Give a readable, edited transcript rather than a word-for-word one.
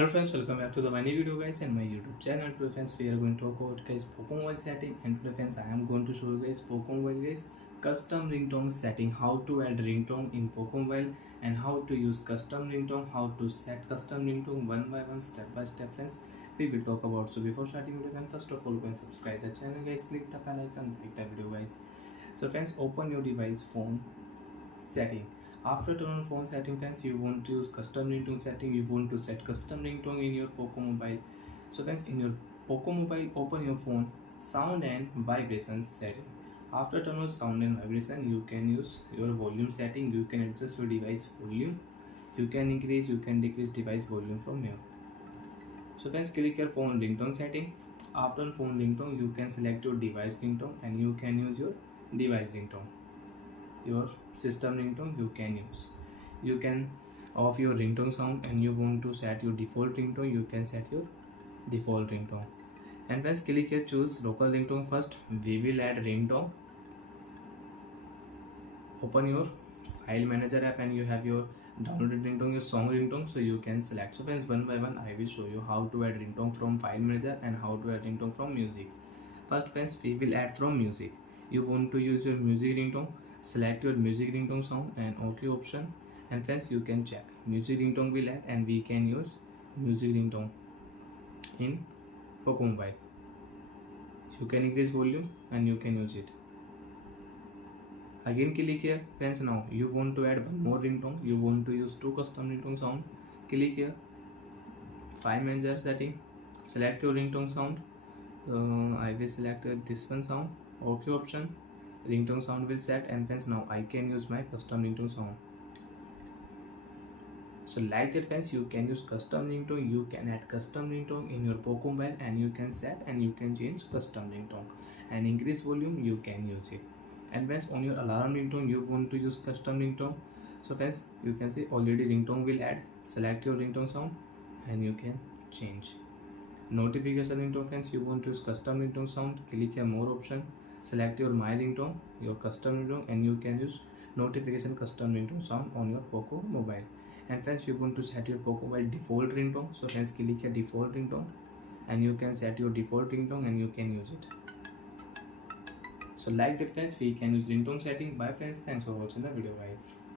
Hello friends, welcome back to the my new video guys and my YouTube channel. Today friends, we are going to talk about guys Poco Mobile setting, and today friends I am going to show you guys Poco Mobile guys custom ringtone setting, how to add ringtone in Poco Mobile and how to use custom ringtone, how to set custom ringtone one by one, step by step friends. We will talk about. So before starting video, then first of all go and subscribe the channel guys, click the bell icon, like the video guys. So friends, open your device phone setting. After turn on phone setting friends, you want to use custom ringtone setting, you want to set custom ringtone in your Poco Mobile. So friends, in your Poco Mobile, open your phone sound and vibration setting. After turn on sound and vibration, you can use your volume setting, you can adjust your device volume, you can increase, you can decrease device volume from here. So friends, click your phone ringtone setting. After phone ringtone, you can select your device ringtone and you can use your device ringtone. Your system ringtone you can use. You can off your ringtone sound and you want to set your default ringtone, you can set your default ringtone. And once click here choose local ringtone first, we will add ringtone. Open your file manager app and you have your downloaded ringtone, your song ringtone, so you can select. So friends, one by one I will show you how to add ringtone from file manager and how to add ringtone from music. First friends, we will add from music. You want to use your music ringtone, select your music ringtone sound and OK option, and friends you can check music ringtone will add and we can use music ringtone in Poco Mobile. You can increase volume and you can use it. Again click here friends. Now you want to add one more ringtone, you want to use two custom ringtone sound. Click here file manager setting, select your ringtone sound. I will select this one sound, OK option, ringtone sound will set, and friends now I can use my custom ringtone sound. So like that friends, you can use custom ringtone, you can add custom ringtone in your Poco Mobile and you can set and you can change custom ringtone and increase volume, you can use it. And friends, on your alarm ringtone you want to use custom ringtone. So friends, you can see already ringtone will add, select your ringtone sound and you can change. Notification ringtone friends, you want to use custom ringtone sound, click here more option, select your my ringtone, your custom ringtone, and you can use notification custom ringtone sound on your Poco Mobile. And friends, you want to set your Poco Mobile default ringtone, so friends click here default ringtone and you can set your default ringtone and you can use it. So like that friends, we can use ringtone setting. Bye friends, thanks for watching the video guys.